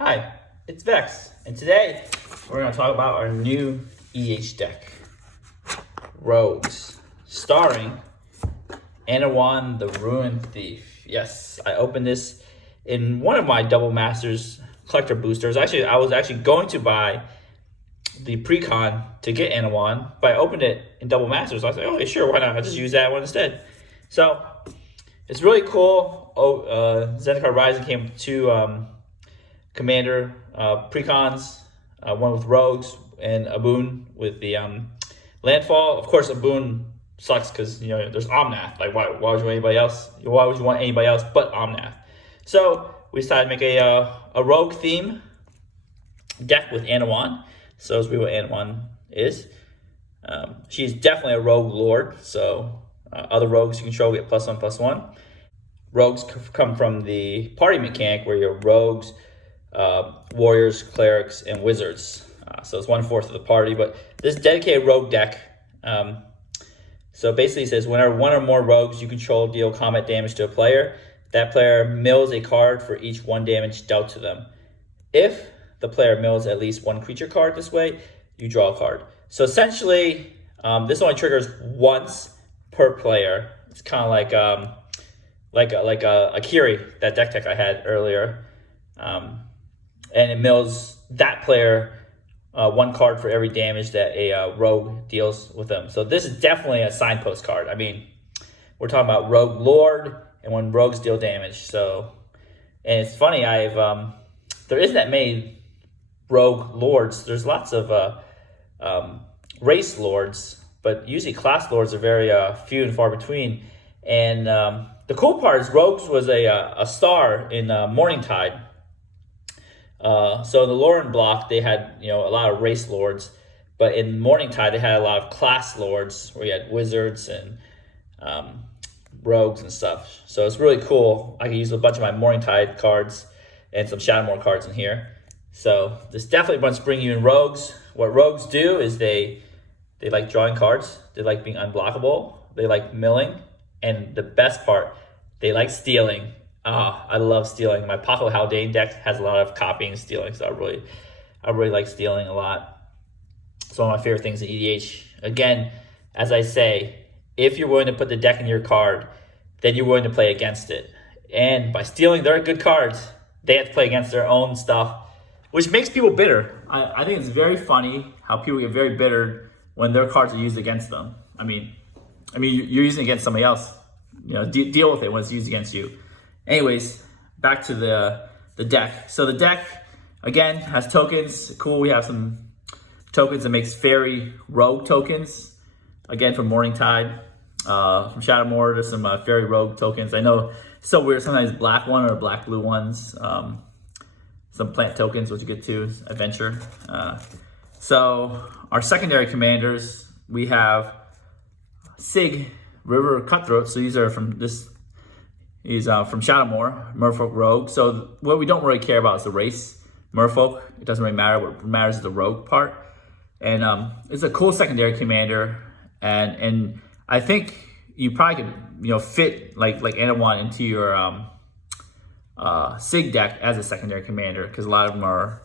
Hi, it's Vex, and today we're going to talk about our new EDH deck, Rogues, starring Anowon the Ruined Thief. Yes, I opened this in one of my Double Masters collector boosters. Actually, I was going to buy the pre-con to get Anowon, but I opened it in Double Masters. I was like, okay, sure, why not? I'll just use that one instead. So, it's really cool. Zendikar Rising came with two Commander precons, one with Rogues and Obuun with the landfall. Of course, Obuun sucks because there's Omnath. Like, why would you want anybody else? Why would you want anybody else but Omnath? So we decided to make a rogue theme deck with Anowon. So let's see what Anowon is. She's definitely a rogue lord. So other rogues you control get +1/+1. Rogues come from the party mechanic where you're rogues, warriors, clerics, and wizards. So it's 1/4 of the party, but this dedicated rogue deck. So basically it says whenever one or more rogues you control deal combat damage to a player, that player mills a card for each 1 damage dealt to them. If the player mills at least 1 creature card this way, you draw a card. So essentially, this only triggers once per player. It's kind of like a Kiri, that deck I had earlier. And it mills that player 1 card for every damage that a rogue deals with them. So this is definitely a signpost card. I mean, we're talking about Rogue Lord and when rogues deal damage. So, and it's funny, there isn't that many Rogue Lords. There's lots of race lords, but usually class lords are very few and far between. And the cool part is Rogues was a star in Morningtide. So in the Lauren block, they had a lot of race lords, but in Morningtide they had a lot of class lords where you had wizards and rogues and stuff. So it's really cool. I can use a bunch of my Morningtide cards and some Shadowmoor cards in here. So this definitely wants to bring you in rogues. What rogues do is they like drawing cards. They like being unblockable. They like milling, and the best part, they like stealing. I love stealing. My Paco Haldane deck has a lot of copying and stealing, so I really like stealing a lot. It's one of my favorite things in EDH. Again, as I say, if you're willing to put the deck in your card, then you're willing to play against it. And by stealing their good cards, they have to play against their own stuff, which makes people bitter. I think it's very funny how people get very bitter when their cards are used against them. I mean, you're using it against somebody else. Deal with it when it's used against you. Anyways, back to the deck. So the deck, again, has tokens. Cool, we have some tokens that makes fairy rogue tokens. Again, from Morningtide. From Shadowmoor, there's some fairy rogue tokens. I know it's so weird, sometimes black one or black blue ones. Some plant tokens, which you get to, adventure. So our secondary commanders, we have Sig, River Cutthroat. So these are from this. He's from Shadowmoor, Merfolk Rogue. So what we don't really care about is the race, Merfolk. It doesn't really matter. What matters is the rogue part. And it's a cool secondary commander. And I think you probably could fit like Anowon into your Sig deck as a secondary commander, because a lot of them are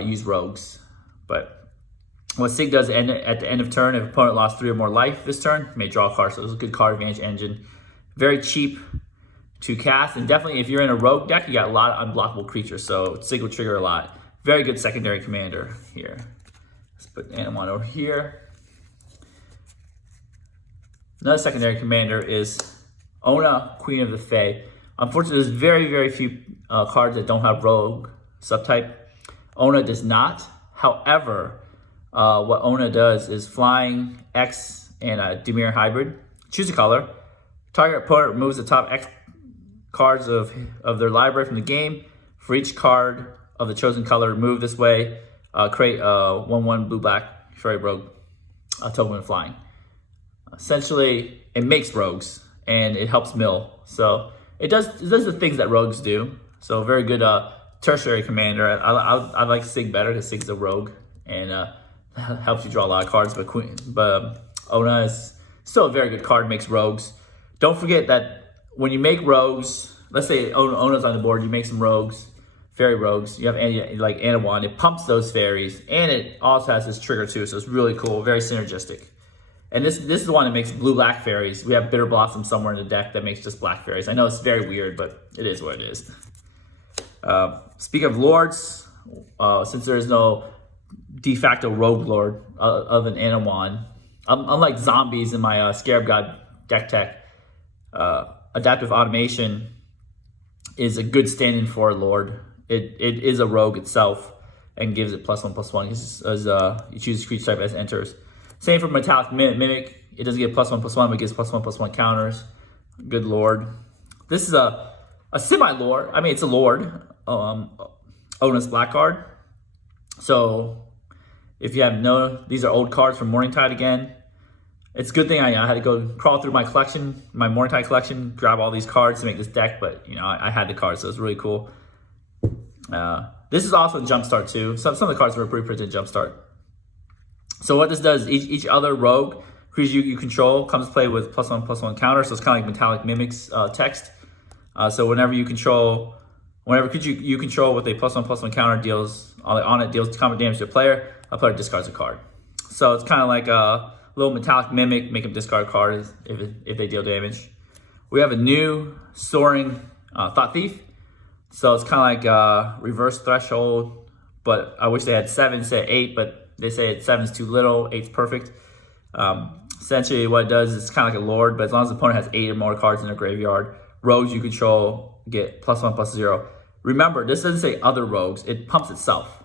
use rogues. But what Sig does at the end of turn, if opponent lost 3 or more life this turn, may draw a card. So it's a good card advantage engine. Very cheap to cast, and definitely if you're in a rogue deck, you got a lot of unblockable creatures, so Sig will trigger a lot. Very good secondary commander here. Let's put Anowon over here. Another secondary commander is Ona, Queen of the Fae. Unfortunately, there's very, very few cards that don't have rogue subtype. Ona does not. However, what Ona does is flying, X, and a Dimir hybrid. Choose a color. Target opponent removes the top X cards of their library from the game. For each card of the chosen color removed this way, create a 1/1 blue-black fairy rogue token when flying. Essentially, it makes rogues and it helps mill. So it does the things that rogues do. So very good tertiary commander. I like Sig better because Sig's a rogue and helps you draw a lot of cards. But Ona is still a very good card, makes rogues. Don't forget that when you make rogues, let's say Ona's on the board, you make some rogues. fairy rogues. You have like Anowon. It pumps those fairies, and it also has this trigger too. So it's really cool, very synergistic. And this is the one that makes blue-black fairies. We have Bitter Blossom somewhere in the deck that makes just black fairies. I know it's very weird, but it is what it is. Speaking of lords, since there is no de facto rogue lord of an Anowon, unlike zombies in my Scarab God deck tech, Adaptive Automation is a good stand-in for a lord. It is a rogue itself and gives it +1/+1 as you choose creature type as it enters. Same for Metallic Mimic. It doesn't get +1/+1, but it gives +1/+1 counters. Good lord. This is a semi-lord. I mean, it's a lord. Onus Black card. So if you have these are old cards from Morningtide again. It's a good thing I had to go crawl through my collection, my Morningtide collection, grab all these cards to make this deck, but you know, I had the cards, so it's really cool. This is also in Jumpstart too. Some of the cards were pre-printed in Jumpstart. So what this does, each other rogue creature you control comes to play with +1/+1 counter, so it's kind of like Metallic Mimic's text. So whenever creature you control with a +1/+1 counter deals combat damage to a player discards a card. So it's kind of like a little Metallic Mimic, make them discard cards if they deal damage. We have a new Soaring Thought Thief. So it's kind of like Reverse Threshold, but I wish they had 7 instead of 8, but they say 7's too little, 8's perfect. Essentially what it does is it's kind of like a lord, but as long as the opponent has 8 or more cards in their graveyard, rogues you control get +1/+0. Remember, this doesn't say other rogues, it pumps itself.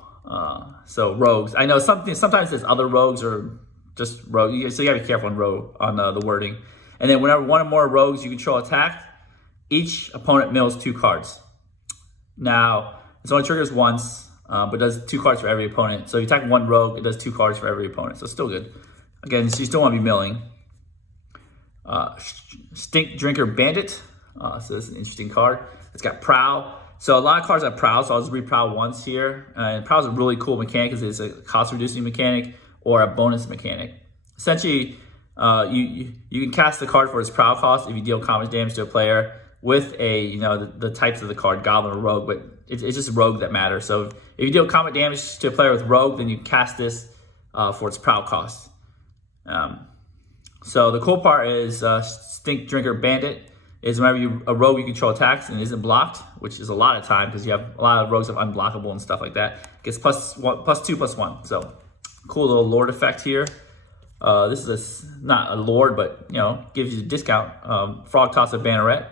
So rogues, I know sometimes it says other rogues or just rogue, so you gotta be careful on the wording. And then whenever one or more rogues you control attack, each opponent mills 2 cards. Now, this only triggers once, but does 2 cards for every opponent. So you attack one rogue, it does 2 cards for every opponent, so it's still good. Again, so you still want to be milling. Stink Drinker Bandit, so this is an interesting card. It's got Prowl. So a lot of cards have Prowl, so I'll just read Prowl once here. And Prowl is a really cool mechanic because it's a cost-reducing mechanic or a bonus mechanic. Essentially, you can cast the card for its Prowl cost if you deal combat damage to a player with the types of the card, Goblin or Rogue, but it's just Rogue that matters. So if you deal combat damage to a player with Rogue, then you cast this for its Prowl cost. So the cool part is Stink Drinker Bandit is whenever a rogue you control attacks and isn't blocked, which is a lot of time because you have a lot of rogues of unblockable and stuff like that. Gets +2/+1. So cool little lord effect here. This is not a lord, but gives you a discount. Frog Toss of Banneret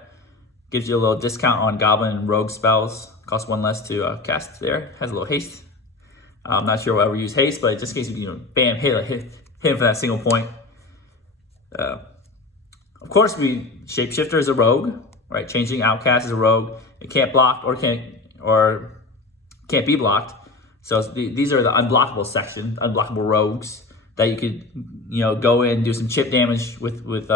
gives you a little discount on goblin and rogue spells. Costs 1 less to cast there. Has a little haste. I'm not sure why we use haste, but just in case bam, hit him for that single point. Of course, Shapeshifter is a rogue, right? Changing Outcast is a rogue. It can't block or can't be blocked. So these are the unblockable section, unblockable rogues that you could go in and do some chip damage with in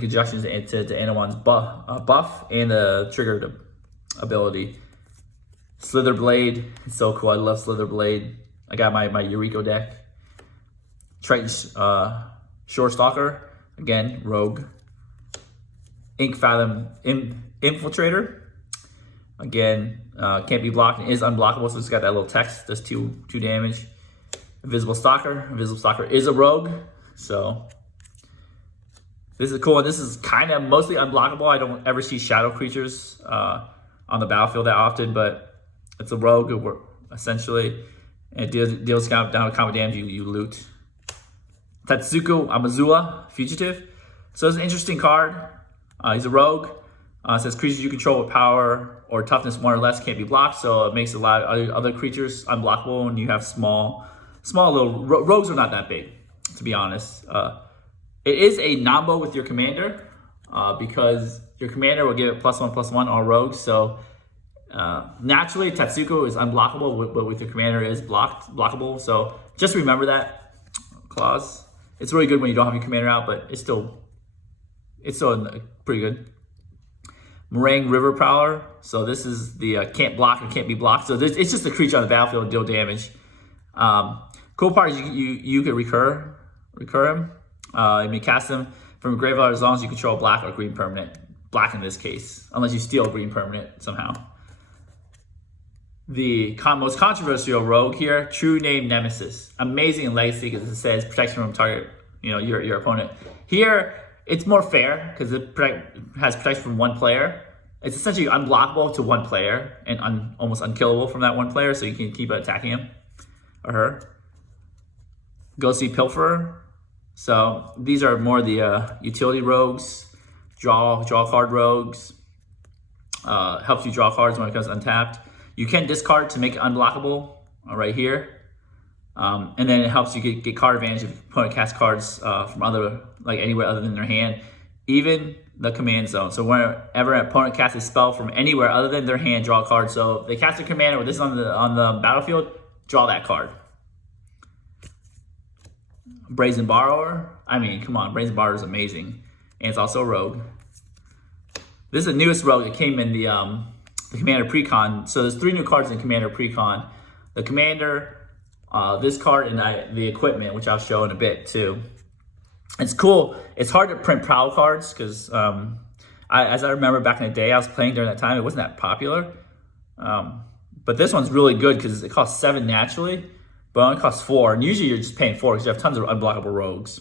conjunction to Anowon's buff and the triggered ability. Slither Blade, it's so cool. I love Slither Blade. I got my Eureka deck. Triton's Shore Stalker, again, rogue. Ink Fathom Infiltrator, again, can't be blocked and is unblockable, so it's got that little text, does 2 damage. Invisible Stalker is a rogue, so this is cool. This is kind of mostly unblockable. I don't ever see shadow creatures on the battlefield that often, but it's a rogue, essentially, and it deals down combat damage, you loot. Tatsuko Amazua, Fugitive. So it's an interesting card. He's a rogue. It says creatures you control with power or toughness 1 or less can't be blocked, so it makes a lot of other creatures unblockable, and you have small little rogues are not that big, to be honest. It is a nombo with your commander because your commander will give it +1/+1 all rogues. So naturally, Tatsuko is unblockable, but with your commander it is blockable. So just remember that clause. It's really good when you don't have your commander out, but it's still pretty good. Meringue River Prowler. So this is the can't block or can't be blocked. So it's just a creature on the battlefield to deal damage. Cool part is you can recur him. You may cast him from a graveyard as long as you control black or green permanent. Black in this case, unless you steal a green permanent somehow. the most controversial rogue here, True Name Nemesis. Amazing in Legacy because it says protection from target, your opponent. Here, it's more fair because it has protection from one player. It's essentially unblockable to one player and almost unkillable from that one player, so you can keep attacking him or her. Ghostly Pilferer. So these are more the utility rogues, draw card rogues. Helps you draw cards when it comes untapped. You can discard to make it unblockable right here. And then it helps you get card advantage if your opponent casts cards from anywhere other than their hand. Even the command zone. So whenever an opponent casts a spell from anywhere other than their hand, draw a card. So if they cast a commander with this on the battlefield, draw that card. Brazen Borrower. I mean, come on, Brazen Borrower is amazing. And it's also a rogue. This is the newest rogue that came in the Commander Precon. So there's 3 new cards in Commander Precon. The Commander, this card, and the equipment, which I'll show in a bit too. It's cool. It's hard to print Prowl cards because, as I remember back in the day, I was playing during that time. It wasn't that popular. But this one's really good because it costs 7 naturally, but it only costs 4. And usually you're just paying 4 because you have tons of unblockable rogues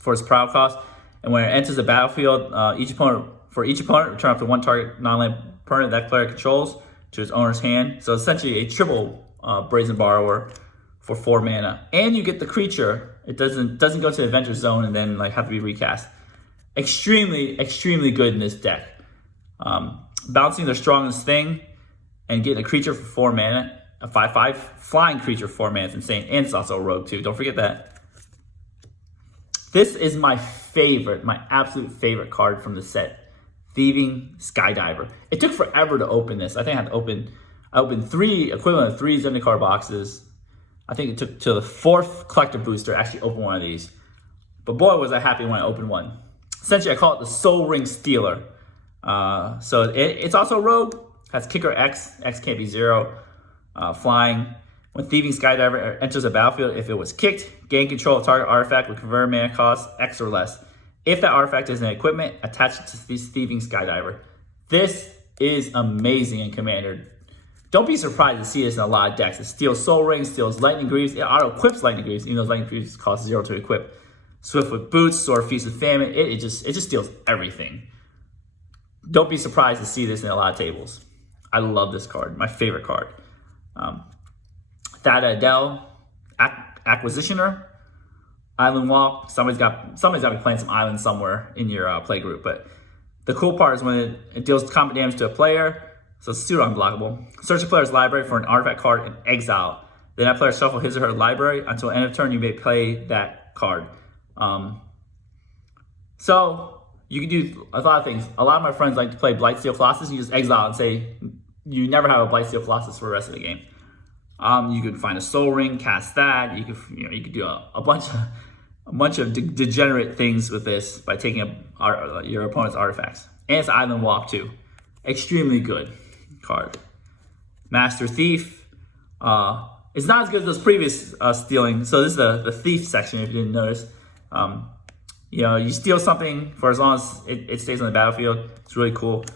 for its Prowl cost. And when it enters the battlefield, each opponent return up to 1 target non-land permanent that player controls to its owner's hand. So essentially a triple Brazen Borrower for 4 mana, and you get the creature. It doesn't go to the Adventure Zone and then have to be recast. Extremely good in this deck. Bouncing their strongest thing and getting a creature for 4 mana, a 5/5 flying creature for 4 mana is insane, and it's also a rogue too. Don't forget that. This is my absolute favorite card from the set. Thieving Skydiver. It took forever to open this. I think I opened 3 equivalent of 3 Zendikar boxes. I think it took to the 4th collector booster to actually open one of these. But boy, was I happy when I opened one. Essentially, I call it the Soul Ring Stealer. So it's also a rogue. Has kicker X. X can't be 0. Flying. When Thieving Skydiver enters a battlefield, if it was kicked, gain control of target artifact with converted mana cost X or less. If that artifact is an equipment, attach it to this Thieving Skydiver. This is amazing in Commander. Don't be surprised to see this in a lot of decks. It steals Soul Ring, steals Lightning Greaves. It auto-equips Lightning Greaves, even though Lightning Greaves cost 0 to equip. Swift with Boots, Sword Feast of Famine. It just steals everything. Don't be surprised to see this in a lot of tables. I love this card. My favorite card. Thada Adele, Acquisitioner. Island Walk. Somebody's got to be playing some island somewhere in your play group. But the cool part is when it deals combat damage to a player, so it's pseudo unblockable. Search a player's library for an artifact card and exile. Then that player shuffle his or her library until end of turn. You may play that card. So you can do a lot of things. A lot of my friends like to play Blightsteel Colossus. You just exile and say you never have a Blightsteel Colossus for the rest of the game. You could find a Soul Ring, cast that. You could do a bunch of degenerate things with this by taking your opponent's artifacts. And it's Island Walk too. Extremely good card. Master Thief. It's not as good as those previous stealing. So this is the thief section if you didn't notice. You steal something for as long as it stays on the battlefield. It's really cool.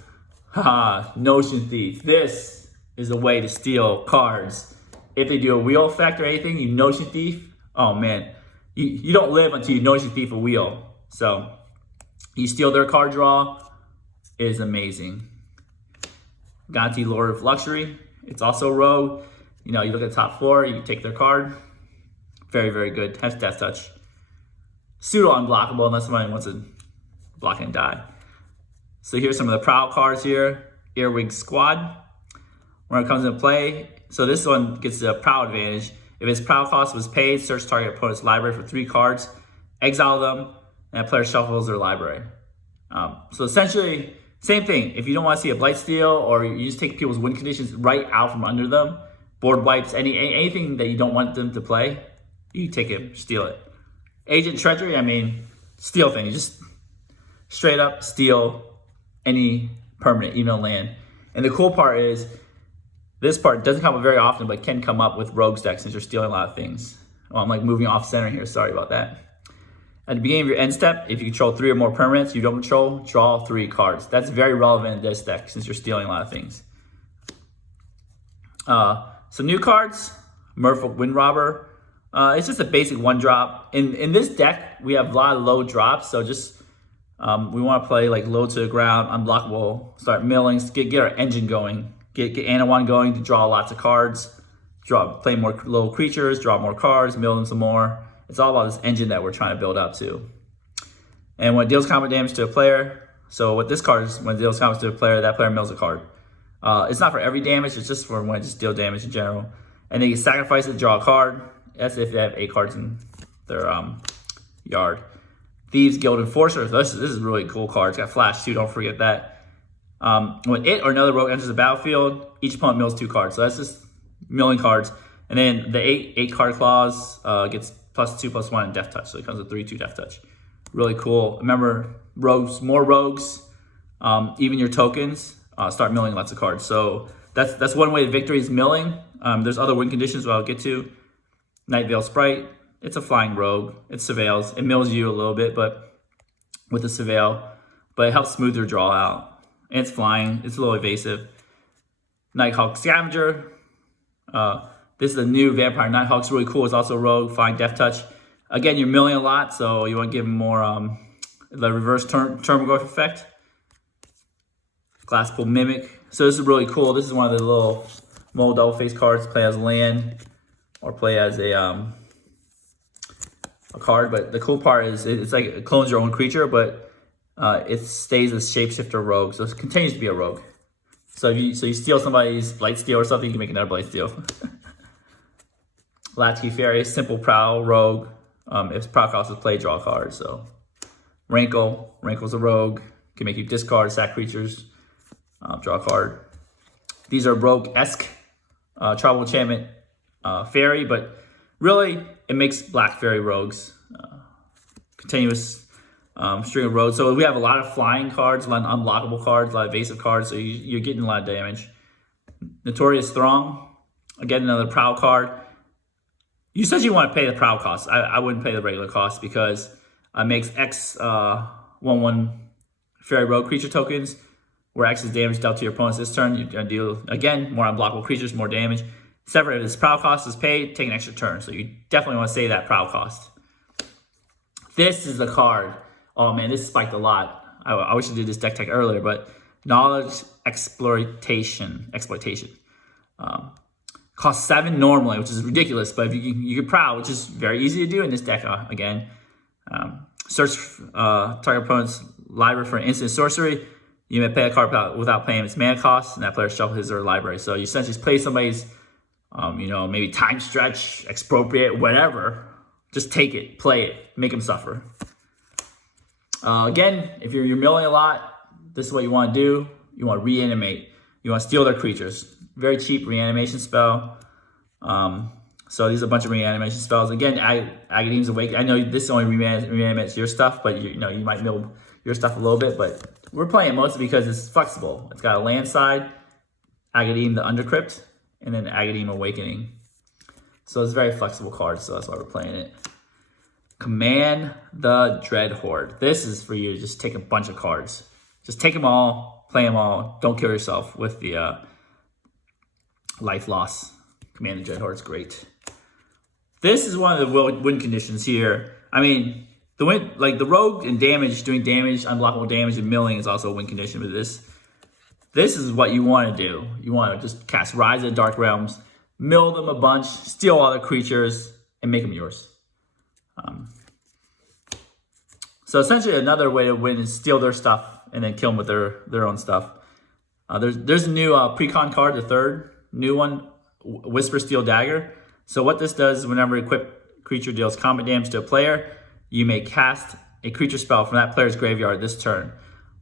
Notion Thief. This is a way to steal cards. If they do a wheel effect or anything, you Notion Thief. Oh man. You don't live until you Notion Thief a wheel. So you steal their card draw. It is amazing. Ganti, Lord of Luxury. It's also rogue. You look at the top 4, you take their card. Very, very good. Has Death Touch. Pseudo unblockable unless somebody wants to block and die. So here's some of the Prowl cards here. Earwig Squad. When it comes into play, so this one gets a Prowl advantage. If its Prowl cost was paid, search target opponent's library for 3 cards, exile them, and that player shuffles their library. So essentially, same thing. If you don't want to see a Blightsteel or you just take people's win conditions right out from under them, board wipes, anything that you don't want them to play, you take it, steal it. Agent Treachery, steal things. Just straight up steal any permanent, even land. And the cool part is, this part doesn't come up very often, but can come up with Rogues decks since you're stealing a lot of things. Well, I'm moving off center here. Sorry about that. At the beginning of your end step, if you control 3 or more permanents you don't control, draw 3 cards. That's very relevant in this deck since you're stealing a lot of things. Some new cards, Merfolk Wind Robber. It's just a basic 1-drop. In this deck, we have a lot of low drops, so just we want to play like low to the ground, unblockable, start milling, get our engine going, get Anowon going to draw lots of cards, play more little creatures, draw more cards, mill them some more. It's all about this engine that we're trying to build up to. And when it deals combat damage to a player, so what this card is, when it deals combat to a player, that player mills a card. It's not for every damage, it's just for when it just deals damage in general. And then you sacrifice it, draw a card. That's if they have 8 cards in their yard. Thieves Guild Enforcer. This is a really cool card. It's got flash too, don't forget that. When it or another rogue enters the battlefield, each opponent mills 2 cards. So that's just milling cards. And then the 8 card clause gets +2/+1 in Death Touch. So it comes with 3/2 Death Touch. Really cool. Remember, rogues, more rogues, even your tokens, start milling lots of cards. So that's one way to victory is milling. There's other win conditions I'll get to. Night Veil Sprite. It's a flying rogue. It surveils. It mills you a little bit, but with the surveil, but it helps smooth your draw out. And it's flying. It's a little evasive. Nighthawk Scavenger. This is a new Vampire Nighthawk. It's really cool. It's also a rogue. Flying Death Touch. Again, you're milling a lot, so you want to give him more the reverse Termagant effect. Glasspool Mimic. So this is really cool. This is one of the little mold double face cards. Play as land or play as a card. But the cool part is it's like it clones your own creature, but it stays a shapeshifter rogue. So it continues to be a rogue. So if you steal somebody's Blightsteel or something, you can make another Blightsteel. Latchkey Fairy, simple prowl rogue. If prowl cost is play, draw a card. So Rankle's a rogue. Can make you discard, sack creatures, draw a card. These are rogue-esque tribal enchantment fairy, but really it makes black fairy rogues. Continuous string of rogues. So we have a lot of flying cards, a lot of unblockable cards, a lot of evasive cards, so you're getting a lot of damage. Notorious Throng, again another prowl card. You said you want to pay the prowl cost. I wouldn't pay the regular cost because it makes X 1/1 fairy rogue creature tokens, where X is damage dealt to your opponents this turn. You're going to deal, again, more unblockable creatures, more damage. Separate if this prowl cost is paid, take an extra turn. So you definitely want to save that prowl cost. This is the card. Oh man, this spiked a lot. I wish I did this deck tech earlier, but Knowledge Exploitation. Costs 7 normally, which is ridiculous, but if you can prowl, which is very easy to do in this deck again. Search target opponent's library for an instant sorcery. You may pay a card without paying its mana cost, and that player shuffle his or her library. So you essentially play somebody's, maybe Time Stretch, Expropriate, whatever. Just take it, play it, make them suffer. Again, if you're milling a lot, this is what you want to do. You want to reanimate. You want to steal their creatures. Very cheap reanimation spell. So these are a bunch of reanimation spells. Again, Agadeem's Awake. I know this only reanimates your stuff, but you might mill your stuff a little bit. But we're playing it mostly because it's flexible. It's got a land side, Agadeem the Undercrypt, and then Agadeem Awakening. So it's a very flexible card, so that's why we're playing it. Command the Dread Horde. This is for you to just take a bunch of cards. Just take them all, play them all. Don't kill yourself with the life loss. Command the Dread Horde is great. This is one of the win conditions here. I mean, the win, like the rogue and damage, doing damage, unblockable damage, and milling is also a win condition with this. This is what you want to do. You want to just cast Rise of the Dark Realms, mill them a bunch, steal all their creatures, and make them yours. So essentially, another way to win is steal their stuff and then kill them with their own stuff. There's a new precon card, the third new one, Whisper Steel Dagger. So what this does is whenever equipped creature deals combat damage to a player, you may cast a creature spell from that player's graveyard this turn.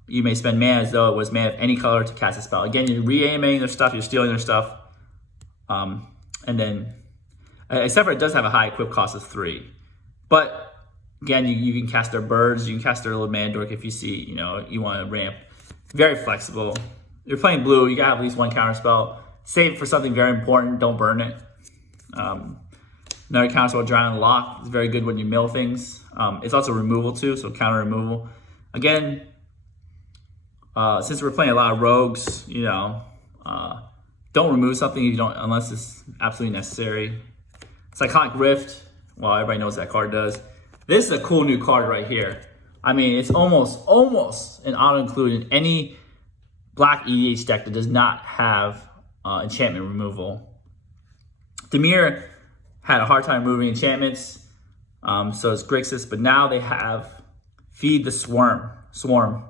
You may spend mana as though it was mana of any color to cast a spell. Again, you're reanimating their stuff, you're stealing their stuff. And then, except for it does have a high equip cost of 3. But again, you can cast their birds, you can cast their little mana dork if you see, you want to ramp. Very flexible. You're playing blue, you gotta have at least one counter spell. Save it for something very important, don't burn it. Another counter spell, Drown and Lock, is very good when you mill things. It's also removal too, so counter removal. Again, since we're playing a lot of rogues, don't remove something if you don't, unless it's absolutely necessary. Psychotic Rift, well, everybody knows what that card does. This is a cool new card right here. I mean, it's almost an auto-include in any black EDH deck that does not have enchantment removal. Demir had a hard time removing enchantments, so it's Grixis, but now they have Feed the Swarm.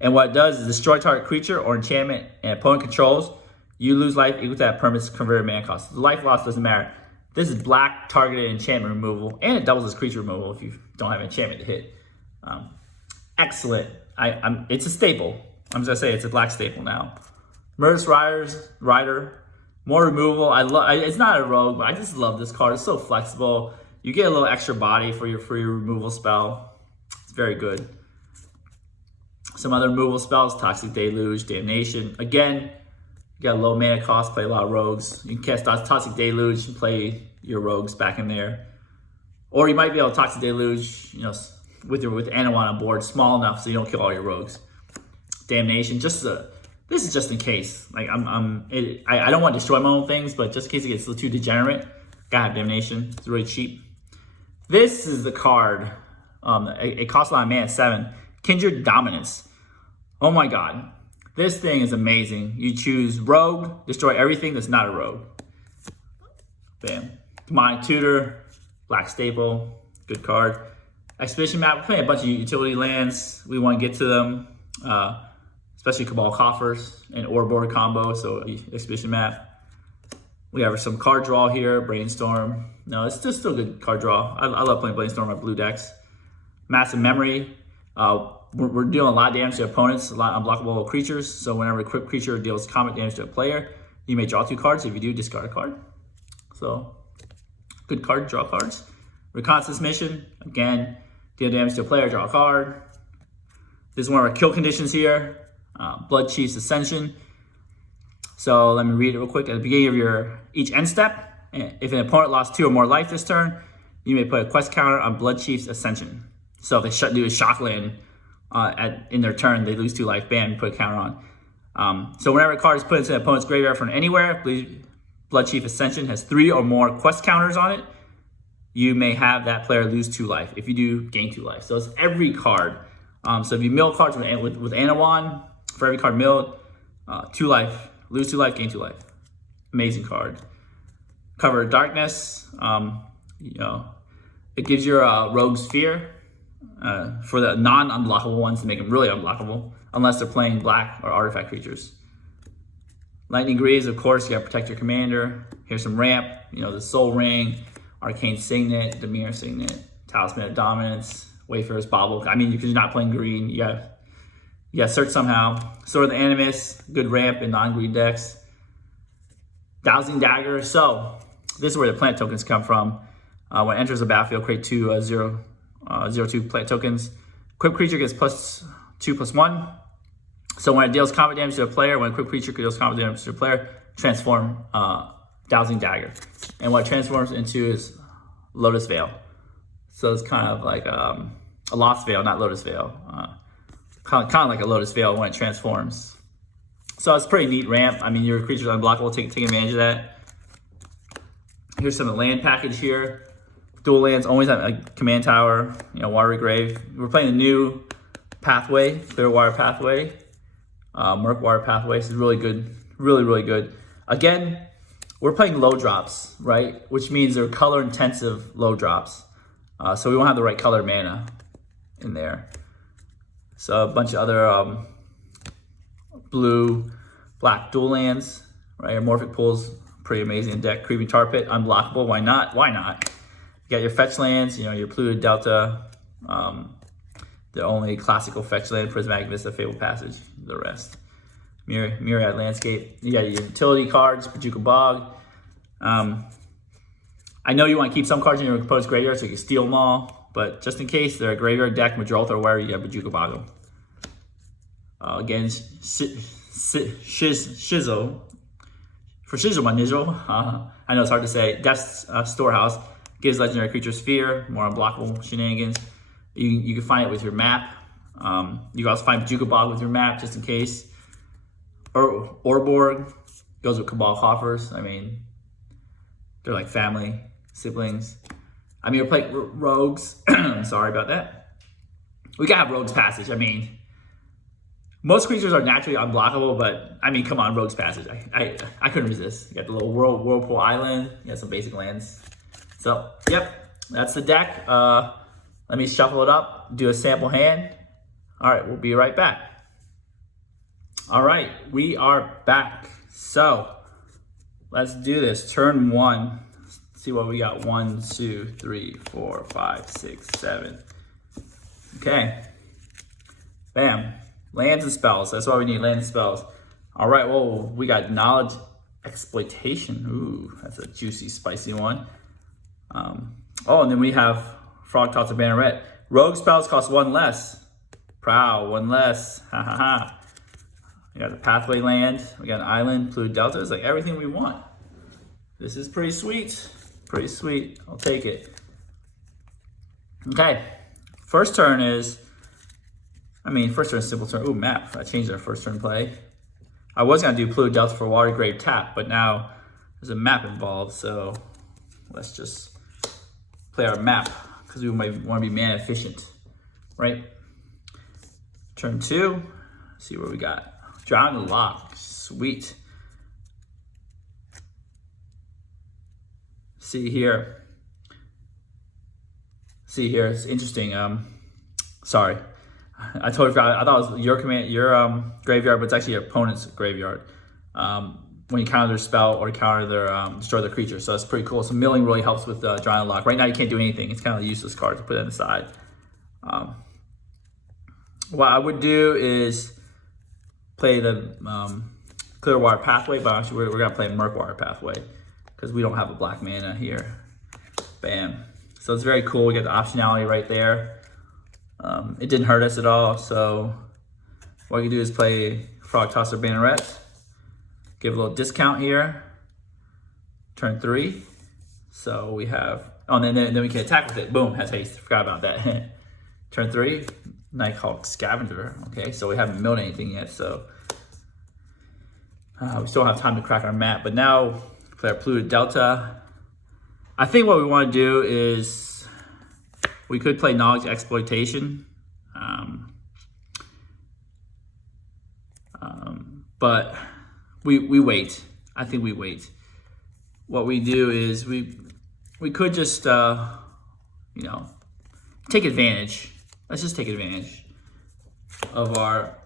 And what it does is destroy target creature or enchantment and opponent controls. You lose life equal to that permanent's converted mana cost. The life loss doesn't matter. This is black targeted enchantment removal, and it doubles as creature removal if you don't have enchantment to hit. Excellent. It's a staple. I'm just gonna say it's a black staple now. Murderous Rider, more removal. It's not a rogue, but I just love this card. It's so flexible. You get a little extra body for your removal spell. It's very good. Some other removal spells: Toxic Deluge, Damnation. Again, you got a low mana cost, play a lot of rogues. You can cast Toxic Deluge and play your rogues back in there. Or you might be able to Toxic Deluge, you know, with Anowon on board, small enough so you don't kill all your rogues. Damnation, this is just in case. Like I don't want to destroy my own things, but just in case it gets too degenerate, gotta have Damnation. It's really cheap. This is the card. It costs a lot of mana, 7. Kindred Dominance. Oh my god. This thing is amazing. You choose Rogue, destroy everything that's not a Rogue. Bam. Demonic Tutor, Black Staple, good card. Expedition Map, we're playing a bunch of utility lands. We want to get to them, especially Cabal Coffers and Orboard combo, so Expedition Map. We have some card draw here, Brainstorm. No, it's just still good card draw. I love playing Brainstorm on blue decks. Massive Memory. We're dealing a lot of damage to opponents, a lot of unblockable creatures. So whenever a equipped creature deals combat damage to a player, you may draw 2 cards. If you do, discard a card. So good card, draw cards. Reconnaissance Mission, again, deal damage to a player, draw a card. This is one of our kill conditions here. Blood Chief's Ascension. So let me read it real quick. At the beginning of each end step, if an opponent lost 2 or more life this turn, you may put a quest counter on Blood Chief's Ascension. So if they do a shock land in their turn, they lose 2 life, bam, you put a counter on. So whenever a card is put into an opponent's graveyard from anywhere, Blood Chief Ascension has 3 or more quest counters on it, you may have that player lose 2 life. If you do, gain 2 life. So it's every card. So if you mill cards with Anowon, for every card milled, 2 life, lose 2 life, gain 2 life. Amazing card. Cover of Darkness, you know, it gives your rogues fear. For the non-unblockable ones to make them really unblockable, unless they're playing black or artifact creatures. Lightning Greaves, of course, you gotta protect your commander. Here's some ramp, you know, the Soul Ring, Arcane Signet, Demir Signet, Talisman of Dominance, Wayfarer's Bauble. I mean, because you're not playing green, you gotta search somehow. Sword of the Animus, good ramp in non-green decks. Dowsing Dagger. So this is where the plant tokens come from. When it enters the battlefield, create 2 0/2 plant tokens. Equipped creature gets +2/+1. So when it deals combat damage to a player, when a equipped creature deals combat damage to a player, transform Dowsing Dagger. And what it transforms into is Lotus Veil. So it's kind of like a Lost Veil, not Lotus Veil. Kind of like a Lotus Veil when it transforms. So it's a pretty neat ramp. I mean, your creature's unblockable, take advantage of that. Here's some of the land package here. Dual lands always have a command tower, you know, Watery Grave. We're playing the new pathway, Clearwater Pathway, Murkwater Pathway. This is really good, really good. Again, we're playing low drops, right? Which means they're color intensive low drops. So we won't have the right color mana in there. So a bunch of other blue, black dual lands, right? Morphic Pool's pretty amazing deck. Creeping Tar Pit, unblockable. Why not? Why not? You got your fetch lands, you know, your Polluted Delta, the only classical fetch land, Prismatic Vista, Fabled Passage, the rest. Myriad Landscape. You got your utility cards, Bojuka Bog. I know you want to keep some cards in your opponent's graveyard so you can steal them all, but just in case they're a graveyard deck, Madrolth or where, you got Bojuka Bog them. Again, Shizo. For Shizo Manizo, I know it's hard to say. Death's Storehouse gives legendary creatures fear, more unblockable shenanigans. You can find it with your map. You can also find Bojuka Bog with your map just in case. Orborg, Goes with Cabal Coffers. I mean, they're like family, siblings. I mean, we're playing Rogues. Sorry about that. We gotta have Rogues Passage. I mean, most creatures are naturally unblockable, but I mean, come on, Rogues Passage. I couldn't resist. You got the little Whirlpool Island. You got some basic lands. So, yep, that's the deck. Let me shuffle it up, do a sample hand. All right, we'll be right back. All right, we are back. So, let's do this. Turn 1. Let's see what we got. 1, 2, 3, 4, 5, 6, 7. Okay. Bam. Lands and spells. That's why we need lands and spells. All right, well, we got Knowledge Exploitation. Ooh, that's a juicy, spicy one. And then we have Frog Tosser Banneret. Rogue spells cost 1 less. Prow, 1 less. Ha ha ha. We got the Pathway land. We got an island, Blue Delta. It's like everything we want. This is pretty sweet. Pretty sweet. I'll take it. Okay. First turn is, first turn is simple turn. Ooh, map. I changed our first turn play. I was going to do Blue Delta for Water Grave tap, but now there's a map involved, so let's just play our map because we might want to be mana efficient, right? Turn 2, see what we got. Drown the Lock, sweet. See here, it's interesting. Sorry, I totally forgot. I thought it was your graveyard, but it's actually your opponent's graveyard. When you counter their spell or counter their destroy their creature, so it's pretty cool. So milling really helps with Drown the Lock. Right now you can't do anything. It's kind of a useless card to put it aside. What I would do is play the Clearwater Pathway, but actually we're gonna play Murkwater Pathway because we don't have a black mana here. Bam. So it's very cool. We get the optionality right there. It didn't hurt us at all. So what you do is play Frog Tosser Banneret. Give a little discount here. Turn 3. So we have, and then we can attack with it. Boom, has haste. Forgot about that. Turn 3, Nighthawk Scavenger. Okay, so we haven't milled anything yet, so we still have time to crack our map. But now, play our Polluted Delta. I think what we want to do is, we could play Knowledge Exploitation. But we wait. I think we wait. What we do is we could just take advantage. Let's just take advantage of our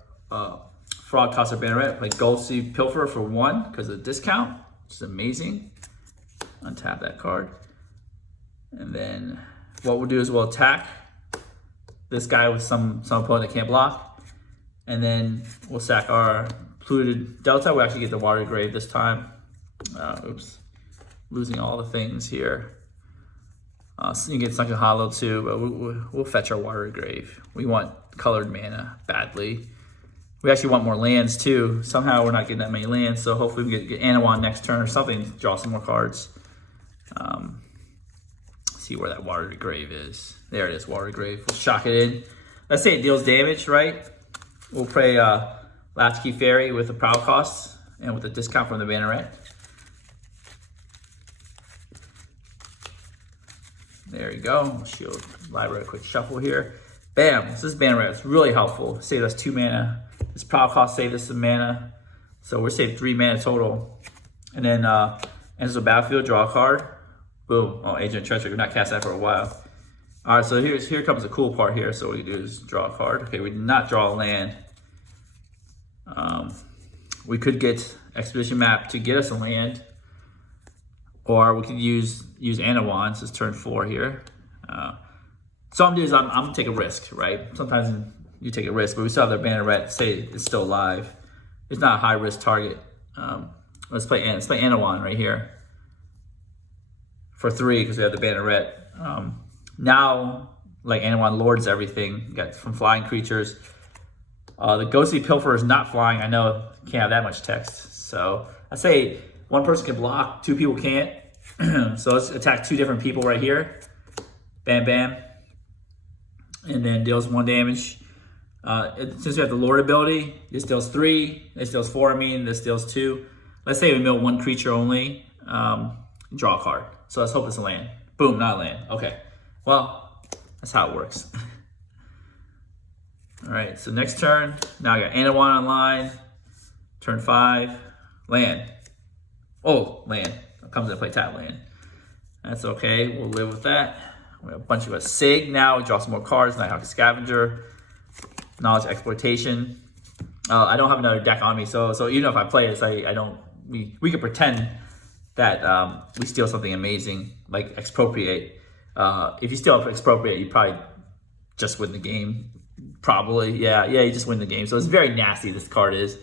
Frog Tosser Banneret. Play Ghostly Pilferer for 1 because of the discount, which is amazing. Untap that card, and then what we'll do is we'll attack this guy with some opponent that can't block, and then we'll sack our Polluted Delta. We actually get the Water Grave this time. Oops, losing all the things here. So you get Sunken Hollow too, but we'll fetch our Water Grave. We want colored mana badly. We actually want more lands too. Somehow we're not getting that many lands, so hopefully we can get Anowon next turn or something to draw some more cards. See where that Water Grave is. There it is, Water Grave. We'll shock it in. Let's say it deals damage, right? We'll play Latchkey Fairy with the prow cost and with the discount from the Banneret. There you go. Shield Library, quick shuffle here. Bam, this is Banneret. It's really helpful. Saved us 2 mana. This prow cost saved us some mana. So we're saved 3 mana total. And then enters the battlefield, draw a card. Boom. Oh, Agent of Treachery. We're not cast that for a while. All right, so here comes the cool part here. So what we do is draw a card. Okay, we did not draw a land. We could get Expedition Map to get us a land. Or we could use Anowon. This is turn 4 here. So I'm gonna take a risk, right? Sometimes you take a risk, but we still have their Banneret. Say it's still alive. It's not a high risk target. Let's play Anowon right here for 3 because we have the Banneret. Now, like Anowon lords everything. You got from flying creatures. The Ghostly Pilferer is not flying. I know you can't have that much text. So I say 1 person can block, 2 people can't. So let's attack 2 different people right here. Bam, bam. And then deals 1 damage. Since we have the Lord ability, this deals 3. This deals 4, this deals 2. let's say we mill one creature only, draw a card. So let's hope it's a land. Boom, not a land. Okay, well, that's how it works. All right, so next turn, now I got Anowon online. Turn 5, land. Oh, land. It comes into play, tap land. That's okay, we'll live with that. We have a bunch of a Sig now. We draw some more cards. Nighthawk Scavenger, Knowledge Exploitation. I don't have another deck on me, so even if I play this, I don't. We could pretend that we steal something amazing, like Expropriate. If you steal Expropriate, you probably just win the game. Probably, yeah, you just win the game. So it's very nasty, this card is.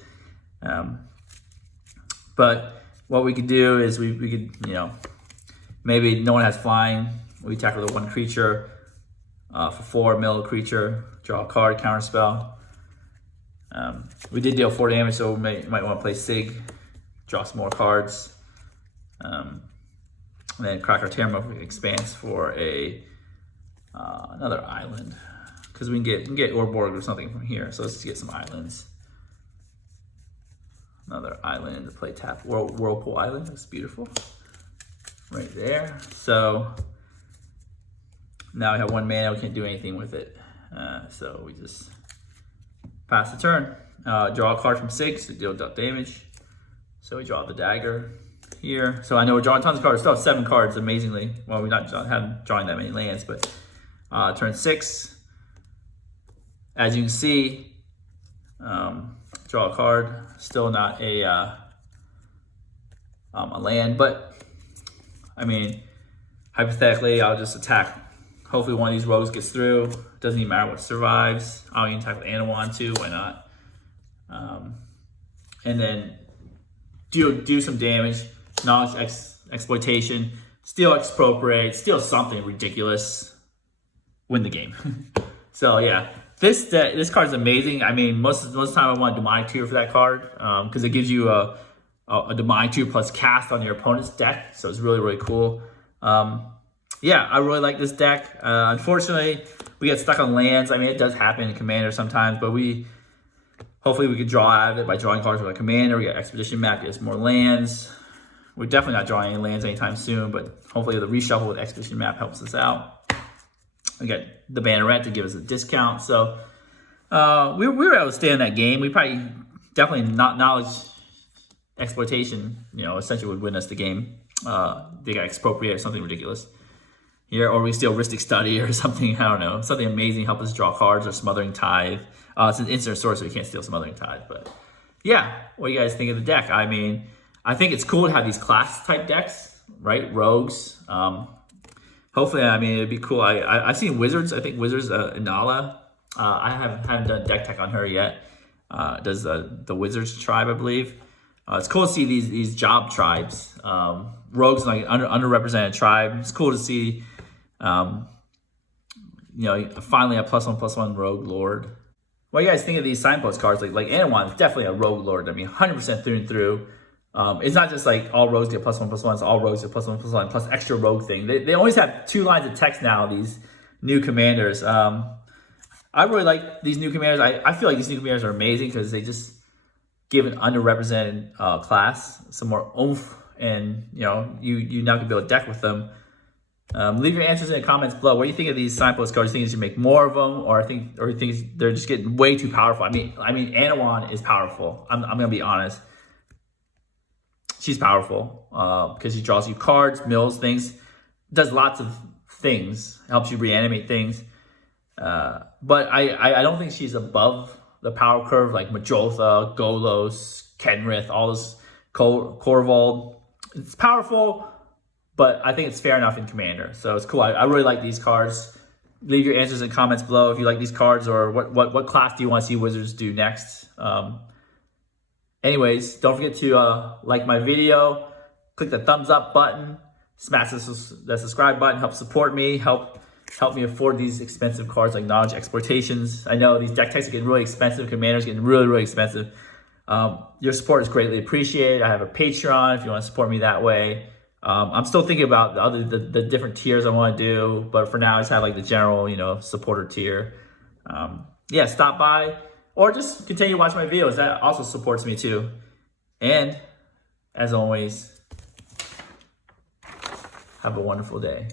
But what we could do is we could, you know, maybe no one has flying. We tackle the one creature for 4, mill a creature, draw a card, counterspell. We did deal 4 damage, so we might want to play Sig, draw some more cards. And then crack our Terramorphic Expanse for another island. Because we can get Orborg or something from here. So let's just get some islands. Another island to play tap. Whirlpool Island, that's beautiful. Right there. So now we have 1 mana, we can't do anything with it. So we just pass the turn. Draw a card from 6 to deal damage. So we draw the dagger here. So I know we're drawing tons of cards. We still have 7 cards, amazingly. Well, we're not drawing that many lands, but turn 6. As you can see, draw a card. Still not a land, but I mean, hypothetically, I'll just attack. Hopefully, one of these rogues gets through. Doesn't even matter what survives. I'll even attack with Anowon too. Why not? And then do some damage. Knowledge exploitation. Steal Expropriate. Steal something ridiculous. Win the game. So yeah. This card is amazing. I mean, most of the time I want a Demonic Tutor for that card because it gives you a Demonic Tutor plus cast on your opponent's deck. So it's really, really cool. Yeah, I really like this deck. Unfortunately, we get stuck on lands. I mean, it does happen in Commander sometimes, but hopefully we could draw out of it by drawing cards with a Commander. We got Expedition Map, gives more lands. We're definitely not drawing any lands anytime soon, but hopefully the reshuffle with Expedition Map helps us out. We got the Banneret to give us a discount. So we were able to stay in that game. We probably definitely not Knowledge Exploitation, you know, essentially would win us the game. They got Expropriate or something ridiculous here, or we steal Ristic Study or something, I don't know, something amazing, help us draw cards, or Smothering Tithe. It's an instant source, so we can't steal Smothering Tithe. But yeah, what do you guys think of the deck? I mean, I think it's cool to have these class type decks, right? Rogues. Hopefully, I mean, it'd be cool. I've seen Wizards. I think Wizards, Inala. I haven't done deck tech on her yet. Does the Wizards tribe, I believe. It's cool to see these job tribes. Rogues, like underrepresented tribe. It's cool to see, you know, finally a +1/+1 rogue lord. What do you guys think of these signpost cards? Like Anowon is definitely a rogue lord. I mean, 100% through and through. It's not just like all rogues get +1/+1, it's all rogues get +1/+1 plus extra rogue thing. They always have 2 lines of text now, these new commanders. I really like these new commanders. I feel like these new commanders are amazing because they just give an underrepresented class some more oomph, and you know, you now can build a deck with them. Leave your answers in the comments below. What do you think of these signpost cards? Do you think you should make more of them, or you think they're just getting way too powerful? I mean Anowon is powerful. I'm gonna be honest. She's powerful because she draws you cards, mills things, does lots of things, helps you reanimate things. But I don't think she's above the power curve like Majoltha, Golos, Kenrith, all this Corvold. It's powerful, but I think it's fair enough in Commander. So it's cool. I really like these cards. Leave your answers in the comments below if you like these cards, or what class do you want to see Wizards do next. Anyways, don't forget to like my video, click the thumbs up button, smash the subscribe button, help support me, help me afford these expensive cards like Knowledge Exploitations. I know these deck types are getting really expensive, Commander's getting really, really expensive. Your support is greatly appreciated. I have a Patreon if you want to support me that way. I'm still thinking about the different tiers I want to do, but for now I just have like the general, you know, supporter tier. Yeah, stop by or just continue to watch my videos. That also supports me too. And As always, have a wonderful day.